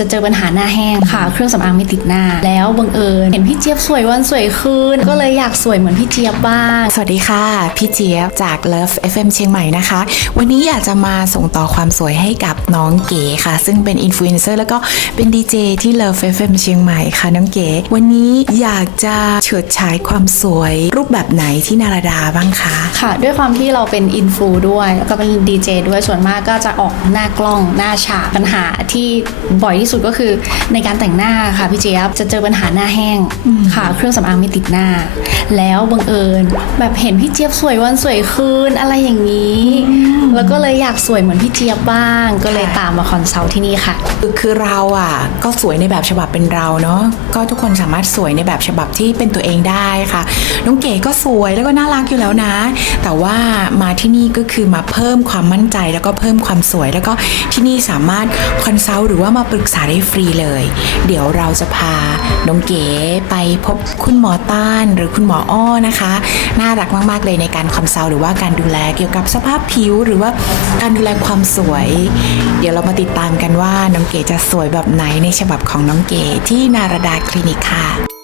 จะเจอปัญหาหน้าแห้งค่ะ เครื่องสำอางไม่ติดหน้า แล้วบังเอิญเห็นพี่เจี๊ยบสวยวันสวยคืน ก็เลยอยากสวยเหมือนพี่เจี๊ยบบ้าง สวัสดีค่ะ พี่เจี๊ยบจาก Love FM เชียงใหม่นะคะ วันนี้อยากจะมาส่งต่อความสวยให้กับน้องเก๋ค่ะ ซึ่งเป็นอินฟลูเอนเซอร์แล้วก็เป็นดีเจที่ Love FM เชียงใหม่ค่ะน้องเก๋ วันนี้อยากจะเฉิดฉายความสวยรูปแบบไหนที่นาราดาบ้างคะค่ะ ด้วยความที่เราเป็นอินฟูด้วยแล้วก็เป็นดีเจด้วยส่วนมากก็จะออกหน้ากล้องหน้าฉากปัญหาที่บ่อยที่สุดก็คือในการแต่งหน้าค่ะพี่เจี๊ยบจะเจอปัญหาหน้าแห้งค่ะ เครื่องสำอางไม่ติดหน้า แล้วบังเอิญแบบเห็นพี่เจี๊ยบสวยวันสวยคืนอะไรอย่างนี้ แล้วก็เลยอยากสวยเหมือนพี่เจี๊ยบบ้าง ก็เลยตามมาคอนซัลท์ที่นี่ค่ะคือคือเราอะก็สวยในแบบฉบับเป็นเราเนาะก็ทุกคนสามารถสวยในแบบฉบับที่เป็นตัวเองได้ค่ะ น้องเก๋ก็สวยแล้วก็น่ารักอยู่แล้วนะ แต่ว่ามาที่นี่ก็คือมาเพิ่มความมั่นใจแล้วก็เพิ่มความสวยแล้วก็ที่นี่สามารถคอนซัลท์หรือว่ามาปรึกษาได้ฟรีเลย เดี๋ยวเราจะพาน้องเก๋ไปพบคุณหมอต้านหรือคุณหมออ้อนะคะ น่ารักมาก ๆ เลยในการคอนซัลหรือว่าการดูแลเกี่ยวกับสภาพผิว หรือว่าการดูแลความสวย เดี๋ยวเรามาติดตามกันว่าน้องเก๋จะสวยแบบไหนในฉบับของน้องเก๋ที่นารดาคลินิกค่ะ